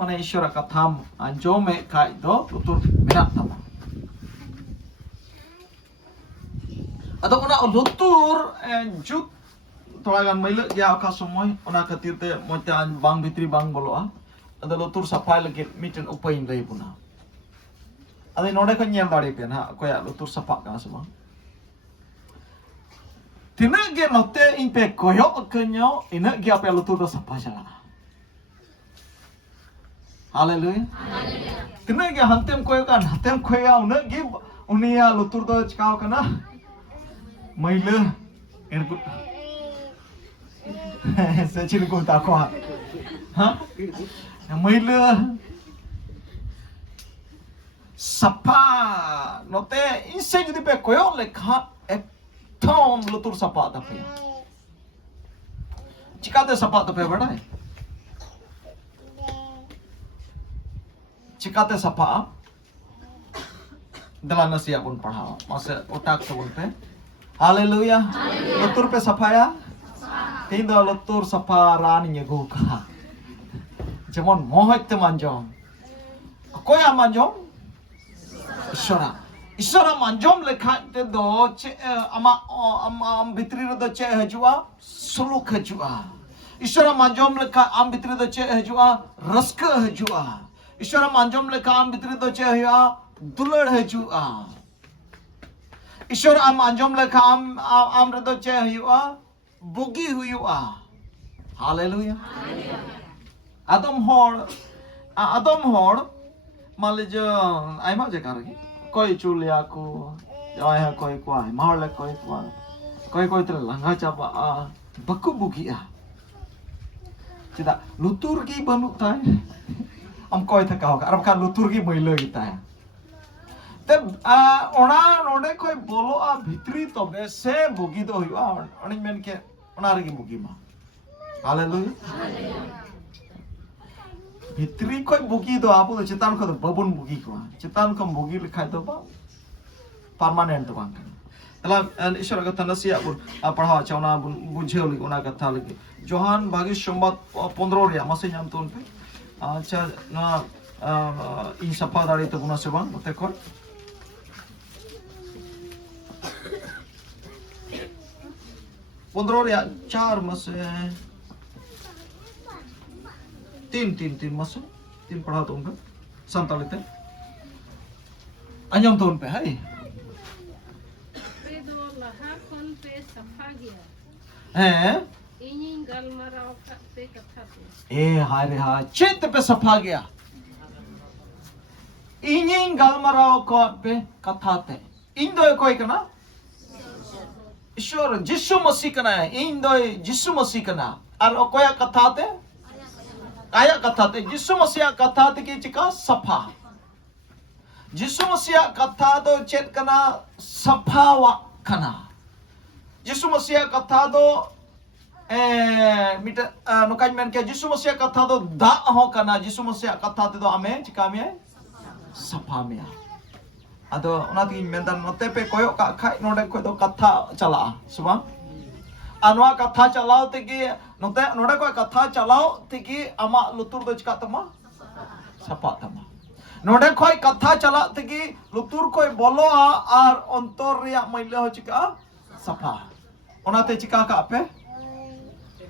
Mana Ishwara katham anjome kai do lutur menak tama. Atau ona lutur jut tolagan mailek dia ka somoy ona khatir te moitan bang bitri bang boloa. Ada lutur sapai lagi miten upain dai puna. Ada node ko nyel dare pen ha ko ya lutur sapa kana semua. Tina ge note impe koyo kenyo ina ge apa lutur do sapa jala. Haleluya. Tina ge hantem koyo kan hantem koyo una ge unia lutur do chikao kana. Maile erku Sachin ko tako ha maile sapa note inse jodi pe koyo lekha ekthom lutur sapa ta pe chikate sapa ta pe bada chikate sapa dalam nasihat pun paham masa otak tu pun pe Haleluya. Lutur pe sapa ya? Tinda lutur sapa rani nyago ka. Jemon mohoit te manjom. Koya manjom? Ishwara. Ishwara manjom lekha te do ama bitri do che hajua suluk hajua. Ishwara manjom lekha am bitri do che hajua raska hajua. Ishwara manjom lekha am bitri do che hajua dulad hajua. Ishwar am anjom lekha am redo che huyua bugi huyua. Haleluya. Adam hor malijo aima je karagi koi chulia ko jaya koi kwai mahor le koi kwa koi tre langa chaba baku bugi a cida lutur gi banu tai am koi thakao arab khan lutur gi moilo gi tai ona node koi bolo a bhitri tobe se bugi do huyua oni men ke ona regi bugi ma. Haleluya. Bhitri koi bugi do apu do chetan ko babun bugi ko chetan ko bugi likhai do ba permanent do bang dalam Ishwar katha nasihat pun padhaw chauna bun bujheu li ona katha lagi Johan bagi sombat 15 ria masih nyam ton pe acha na in sapa dari to guna sebang ote koi 15 ria 4 masih 3 masuk 3 पढ़ा तो उनका संताली ते अंजम तो उन पे है पे दो लहा कौन पे सफा गया हैं इन्हीं गलमराव पे कथा पे ए हाय रे हाय चित्त पे सफा गया इन्हीं गलमराव को पे कथा ते इंदो कोई कना ईश्वर यीशु मसीह कना है इंदो यीशु मसीह कना और कोई कथा ते आया कथा ते यीशु मसीह कथा ते की चिका सफा यीशु मसीह कथा दो चेत कना सफा वा कना यीशु मसीह कथा दो मिट नोकाज मेन के यीशु मसीह कथा दो दा हो कना यीशु मसीह कथा ते दो आमे चिका में सफा में आदो ओना ती मेंदन नते पे कोयो का खाय नोडे को दो कथा चला सुबह anwa katha chalao tegi note node ko katha chalao tegi ama lutur do chika tama sapa tama node khoi katha chala tegi lutur koi bolo ar ontor ria maile ho chika sapa onate chika ka ape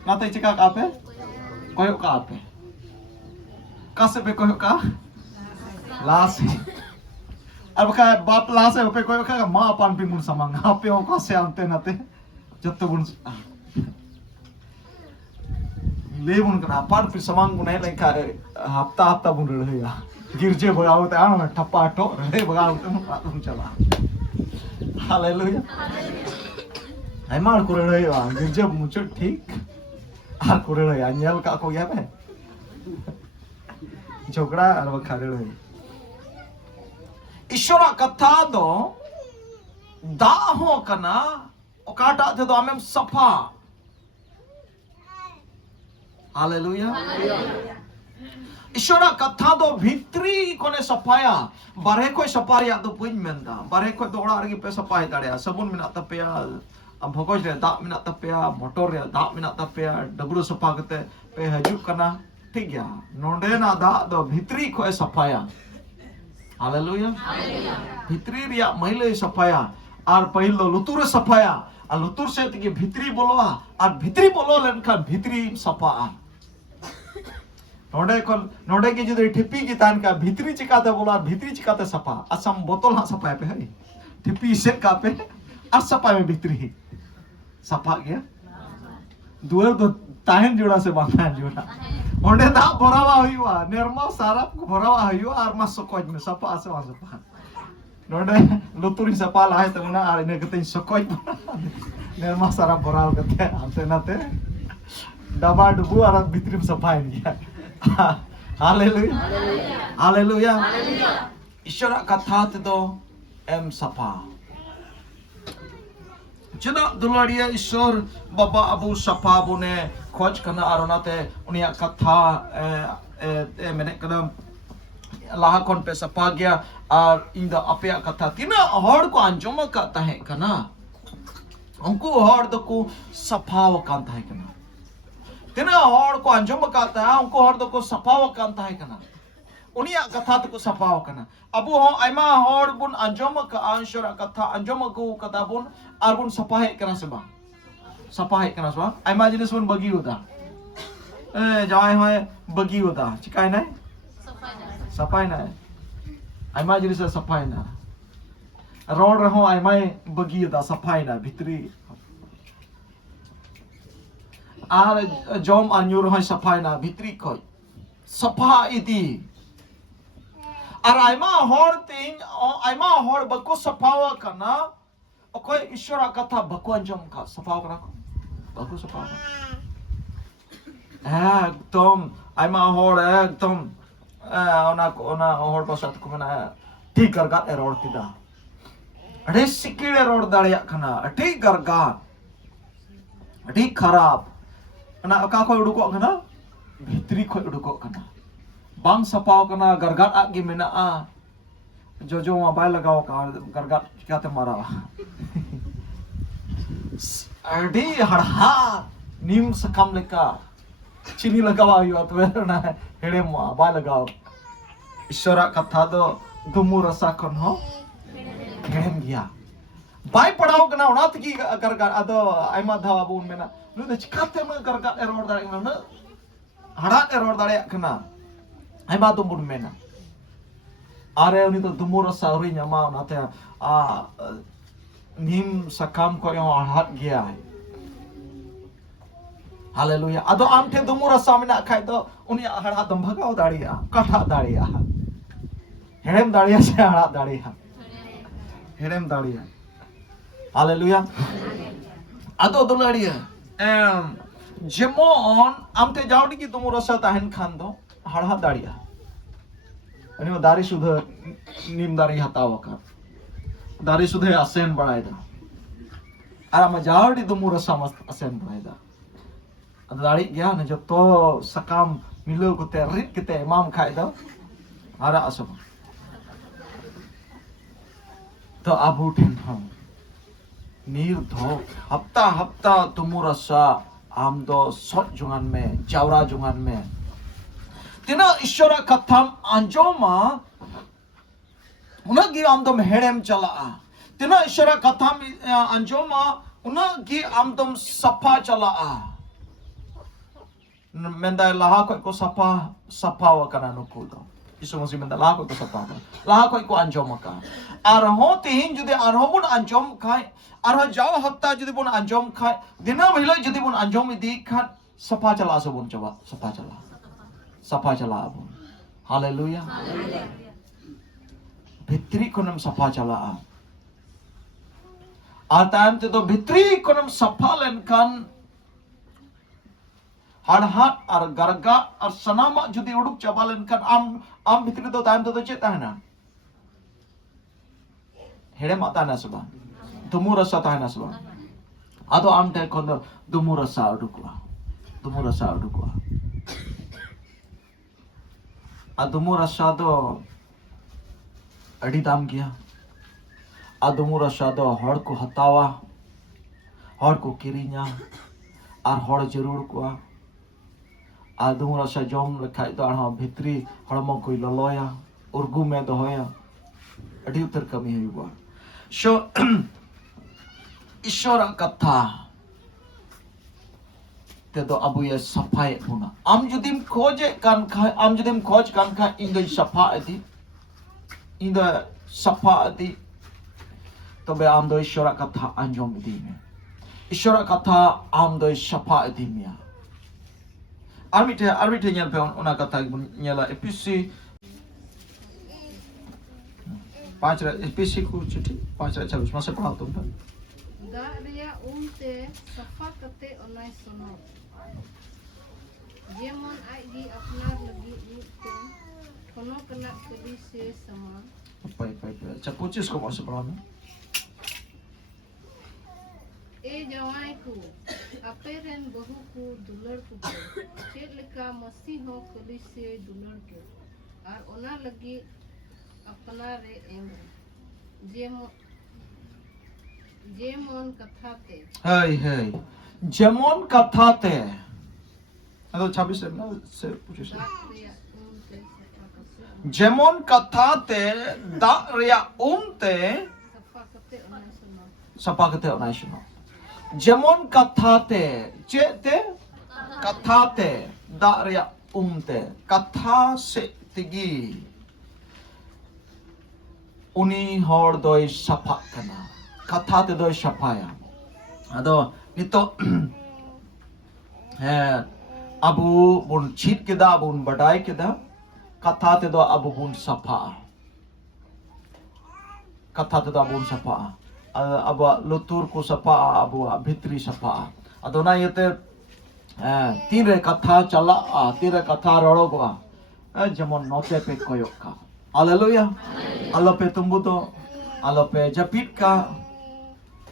nate chika ka ape koyo ka ape kase pe koyo ka lase अब का बाप लास है पे कोई का मां पान पे मुन समंग पे ओ का से अंते नते जत्तो बुन ले बुन करा पान पे समंग बुन है का हफ्ता बुन रहे या गिरजे बगाओ ते आनो ठप्पा टो रे बगाओ ते मुन चला हालेलुया आई मार को रहे या गिरजे मुचो ठीक आ को रहे या न्याल का को या पे झगड़ा और खा रहे ईश्वर कथा दो दा हो कना ओकाटा थे दो आमें सफा हालेलुया ईश्वर कथा दो भित्री कोने सफाया बारे कोई सफारिया दो पुइन मेंदा बारे कोई दोड़ा आरगी पे सफाई दाड़या सबुन मिना तपेया भगोज रे दा मिना तपेया मोटर रे दा मिना तपेया डबरू सफा कते पे हजू कना ठीक गया नोडे ना दा दो भितरी को सफाया हालेलुया भितरी रिया मैले सफाया और पहिल दो लुतुर सफाया और लुतुर से तके भितरी बोलवा और भितरी बोलो लेनखान भितरी सफा नोडे की जुदे ठिप्पी की तान का भितरी चिकाते बोला भितरी चिकाते सफा असम बोतल हाँ सफा पे है ठिप्पी से का पे और सफा में भितरी सफा गया दुआर तो ताहन जोड़ा से बांधन जोड़ा ओंडे दा भरावा हुआ निर्मा सारा भरावा हुआ और मस्त कोच में सफा से वहां सफा नोडे लुतुरी सफा लाए तो ना और इन्हें कहते हैं सकोच निर्मा सारा भराव करते हैं आते नाते डबा डुबू और भितरी में सफा है हालेलुया हालेलुया ईश्वर कथा ते दो एम सफा चना दुलारिया ईश्वर बाबा अबू सफा बुने खोज करना आरोनाते उन्हें कथा मैंने कदम लाहा कौन पे सफा गया और इन द अपया कथा तीना हॉर्ड को अंजुम करता है कना उनको हॉर्ड को सफा वकांता है कना तीना हॉर्ड को अंजुम करता है उनको हॉर्ड को सफा वकांता है कना उन्हें कथा तो को सफा वकाना अबू हो आइमा हॉर्ड बुन अंजुम का आंशर कथा अंजुम को कथा बुन और बुन सफा है कना सबा सफा है कना सबा आइमा जिनिस बुन बगी होता जाए है बगी होता चिकाय ना सफाई ना आइमा जिनिस सफाई ना रोड रहो आइमा बगी होता सफाई ना भितरी आर जोम अन्यूर है सफाई ना भितरी को सफा इति और आइमा हॉर तीन आइमा हॉर बको सफावा करना ओके ईश्वर कथा बको अंजम का सफावा करना बको सफावा एकदम आइमा हॉर एकदम ओना हॉर बसत को मना ठीक करगा एरोड तिदा अडे सिकिड़े रोड दाड़िया खाना ठीक करगा ठीक खराब ना का को उडुको खाना भितरी को उडुको खाना बांग सपाव करना गरगाट आगे में ना जो वहाँ बाय लगाओ का गरगाट क्या ते मारा अड़ी हड़हा नीम सकम लेका चीनी लगावा युवा तो वैसे ना हेडे मुआ बाय लगाओ ईश्वरा कथा दो दुमु रसा कौन हो हेडे गया बाय पढ़ाओ करना उनात की गरगाट अदो आइमा धावा बुन में ना नु चिकाते में गरगाट एरोड दाड़े ना हड़ा एरोड दाड़े करना आइमा तो बुन में ना आरे उन्हीं तो दुमुर सावरी न्यामा नाते नीम सकम को यहाँ हाथ गया है हालेलुया अदो आम थे दुमुर सामने खाए तो उन्हीं हड़ा दम भगाओ दाड़िया कठा दाड़िया हेड़ेम दाड़िया से हड़ा दाड़िया हेड़ेम दाड़िया हालेलुया अदो दुलाड़िया जेमोन आम थे जाओ की दुमुर सा ताहन खान दो हड़ा दाड़िया अनि दारी सुधा नीम दारी हतावा का दारी सुधे असेन बढ़ाए दा आरा मजावड़ी दुमुर समस्त असेन बढ़ाए दा अद दाड़ी गया ने जो तो सकाम मिलो को ते रिट के ते इमाम खाए दा आरा असम तो अब उठेन हम नीर धो हफ्ता हफ्ता दुमुर सा आम दो सट जुगान में जावरा जुगान में तिना ईश्वर कथम अंजोमा उनगी आमदम हेड़ेम चला तिना ईश्वर कथम अंजोमा उनगी आमदम सफा चला मेंदा लाहा को सफा वकना नुकुदो यीशु मसीह मेंदा लाहा को सफा लाहा को अंजोमा का आरहो तिहिन जुदे आरहो बुन अंजोम खाए आरहो जाओ हफ्ता जुदे बुन अंजोम खाए दिना महिला जुदे बुन अंजोम दी खान सफा चला सबुन चबा सफा चला अब हालेलुया भित्री कोनम सफा चला आताम ते तो भित्री कोनम सफा लेनकान हड़हाट और गरगा और सनामा जुदी उड़ुक चबा लेनकान आम भित्री तो ताम तो चेता है ना हेड़े माता ना सबा दुमु रसा ता है ना सबा आदो आम ते कोन दुमु रसा उडुकवा अदुमु रसा दो अड़ी दाम गया अदुमु रसा दो हड़ को हतावा हड़ को किरिया और हड़ जरूर को Adung rasa jom lekai do arha bhitri hormo koi loloya urgu me dohoya adi utar kami huwa so ishora katha te do abu ye safai puna am judim khoje kan kha am judim khoj kan kha indo safa adi indo safa adi tobe am do ishora katha anjom adi me ishora katha am do safa adi mia Armite nyel pe una kata nyela EPC 5 EPC ku chuti 5 chalus masa pahal tu kan da ria te safa kate onai sono jemon agi apnar lagi itu kono kena kedi se sama pai chapuchis ko masa pahal ए जवाई को अपेरन बहु को दुलड़ को चेत लेका मसी हो कली से दुलड़ के और ओना लगी अपना रे एम जेमन कथा ते hey जेमन कथा ते अदो 26 से पूछे जेमन कथा ते दा रिया ते सफा कते ओनाई सुनो Jemon kathate, cete kathate, daria katha se tigi uni hor doi sapa kana, kathate doi sapaya. Ado nito abu bun chit keda bun badai keda, kathate do abu bun sapa, kathate do abu sapa. Abu lutur ku sapa abu bhitri sapa adona yete tire katha chala tire katha roroga jemon note pe koyok ka haleluya alo pe tumbu to alo pe japit ka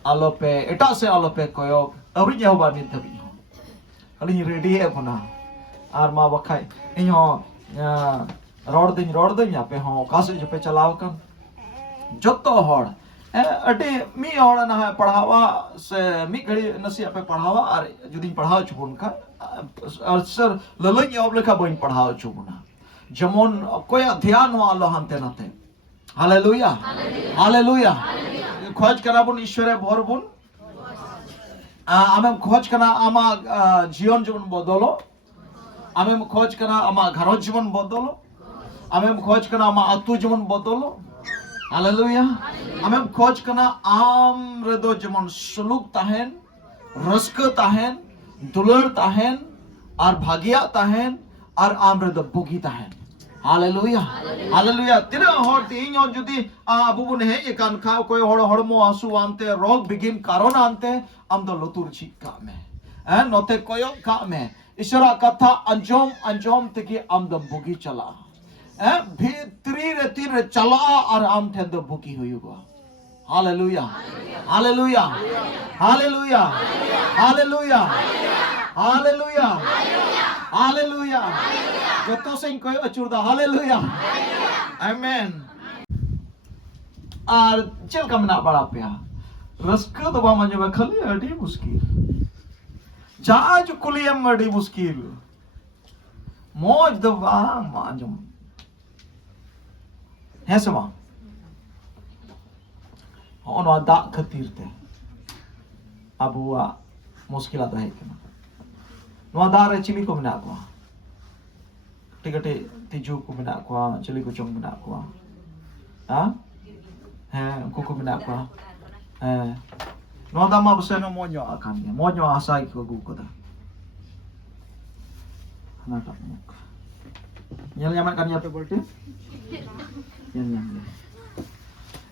alo pe eta se alo pe koyok abri jehoba nit thabi kali ready e puna ar ma bakhai inho rod din ape ho kase jope chalaw kan joto hor अटे मी और ना है पढ़ावा से मी घड़ी नसिया पे पढ़ावा और जुदी पढ़ाओ चुपुन का सर ललई अब लेखा बइन पढ़ाओ चुपुना जमोन कोई ध्यान वालो हंते नते हालेलुया हालेलुया खोज करा बुन ईश्वरे भर बुन आमे खोज करा आमा जीवन जीवन बदलो आमे खोज करा आमा घर जीवन बदलो आमे खोज करा आमा आतु जीवन बदलो Haleluya. Amem खोज करना आम रेदो जमन सुलूक ताहेन रस्क ताहेन दुलर ताहेन और भागिया ताहेन और आम रेदो बुगी ताहेन Haleluya. Haleluya. Tira hor tinyo judi abu bun he ikan kha koi hor hormo asu ante rog begin karon ante am do lutur chik ka me note koyo ka me ishara katha anjom teki am do bugi chala भीतरी रे चला और आम थे दो भूखी हुईगा hallelujah hallelujah hallelujah hallelujah hallelujah hallelujah जतो सिंह कोई अचुरदा हालेलुया आमेन और चल का मना बड़ा प्या रस्क तो बा मंजे खली अड़ी मुश्किल जाज कुलियम अड़ी मुश्किल मौज दो बा मांजम है समा ono dak ketirte abua muskil ada hekena no ada cili ko mena ko tikate tiju ko mena ko cili ko chong mena ko ha ko mena ko no ada ma buseno monyo akan ya monyo asai ko ko da na tak muk nyal nyaman kan ya pe bolte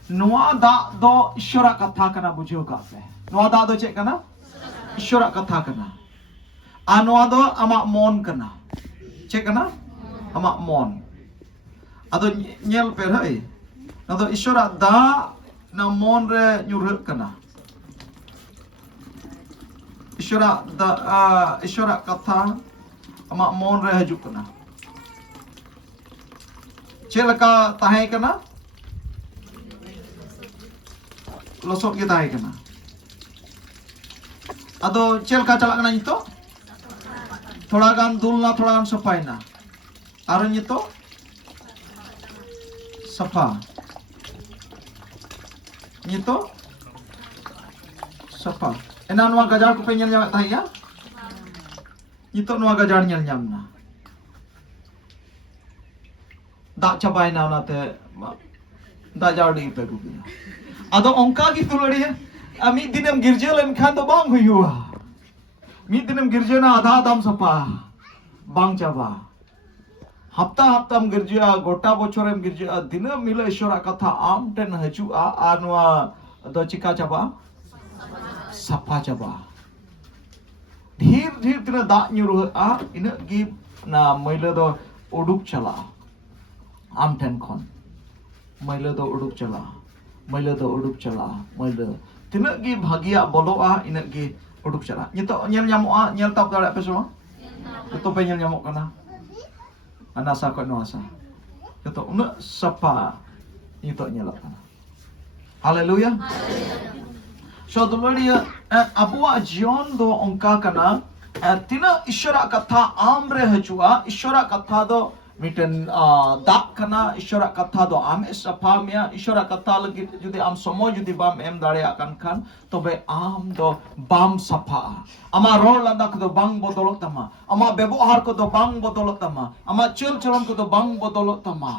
Noa da do ishora katha kana bujho ka pe noa da do che kana ishora katha kana noa do ama mon kana che kana ama mon ado nyel pe hai ado ishora da na mon re nyur kana ishora da ishora katha ama mon re hajuk kana Celaka tahe kana losok kita tahe kana ado celaka calak kana itu थोड़ा गान दुलना थोड़ा गान सफाइना आरो नितो सफा नितो सफा एना नवा गजार को पे nyel nyam tahi ya नितो नवा गजार nyel nyam na dak cabai na onate dak jauh pe ku ado ongka gi tulari ya mid dinem girja len khan do bang huyua mid dinem girja na adha dam sapa bang chaba हफ्ता हफ्ता गिरजा गोटा बोचोरेम गिरजा दिन मिले ईश्वरा कथा आम ten हजुआ आनवा दो चिका चबा सफा चबा धीर धीर तिना दा न्युरुआ इन गी ना मैले दो उडुक चला आम टेन खन मैले दो उडुक चला मैले दो उडुक चला मैले तिना गी भागिया बोलोआ इन गी उडुक चला नितो nyel nyamoa nyel tap dare apa semua itu pe nyel nyamok kana anasa ko noasa itu una sapa itu nyelak kana haleluya so duluria abua jion do ongka kana tina ishora katha amre hajua ishora katha do miten dak kana ishora katha do ame sapa mea ishora katha lagi judi am somo judi bam em dare akan kan tobe am do bam sapa ama rol landa ko do bang bodolot tama ama bebohar ko do bang bodolot tama ama chil chalon ko do bang bodolot tama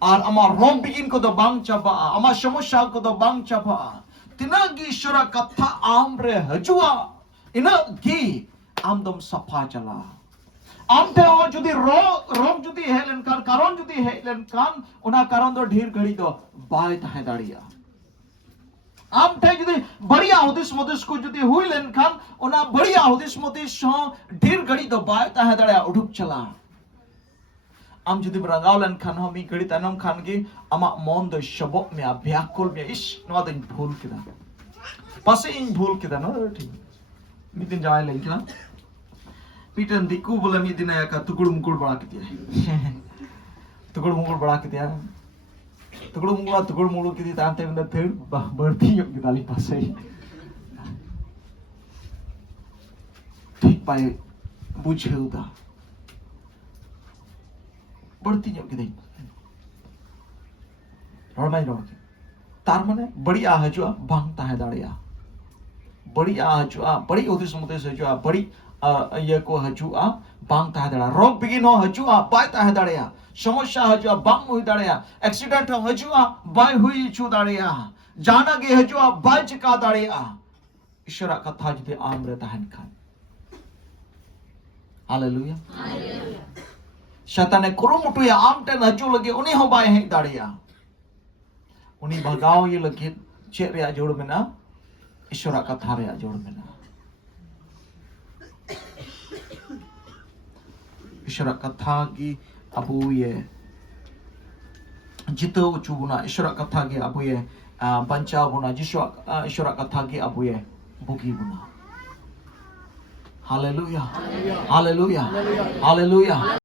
ar ama rom begin ko do bang chaba ama samosya ko do bang chaba tinagi ishora katha amre hajua ina gi am dom sapa chala am te o judi rom judi helen kan karon judi helen kan ona karon do dhir gadi do bai tahe dariya am te judi badiya hudis modis ko judi huilen kan ona badiya hudis modis so dhir gadi do bai tahe dariya uduk chala am judi brangaulen kan ho mi gadi tanam kan gi ama mon do shabok me abhyakol me ish no da bhul kida pase in bhul kida no thik mitin jai len kila पीटन दिक्कू बोले मी दिन आया का टुकड़ मुकुड़ बड़ा के दिया टुकड़ मुकुड़ बड़ा के दिया टुकड़ मुकुड़ के दिया तांते में फिर बढ़ती योग गिदाली पासे ठीक पाए बुझे उदा बढ़ती योग गिदाई रोमाई रोके तार मने बड़ी आहजुआ भांगता है दाड़िया बड़ी आहजुआ बड़ी उदिस मुदिस हजुआ बड़ी ये को हजुआ बांग ताहे दाड़ा रोग बिगिन हो हजुआ बाय ताहे दाड़िया समस्या हजुआ बांग हुई दाड़िया एक्सीडेंट हो हजुआ बाय हुई छु दाड़िया जाना गे हजुआ बाय चिका दाड़िया ईश्वरा कथा जदि आमरे ताहन खान हालेलुया शैताने कुरुमुटु या आमटेन हजु लगे उनी हो बाय है दाड़िया उनी भगाओ ये लगे चेक रे जोड़ में ना ईश्वरा कथा रे जोड़ में ना ईश्वरा कथा की अबू ये जितो चुबुना ईश्वरा कथा की अबू ये बंचा बुना जिसो ईश्वरा कथा की अबू ये बुगी बुना हालेलुया हालेलुया हालेलुया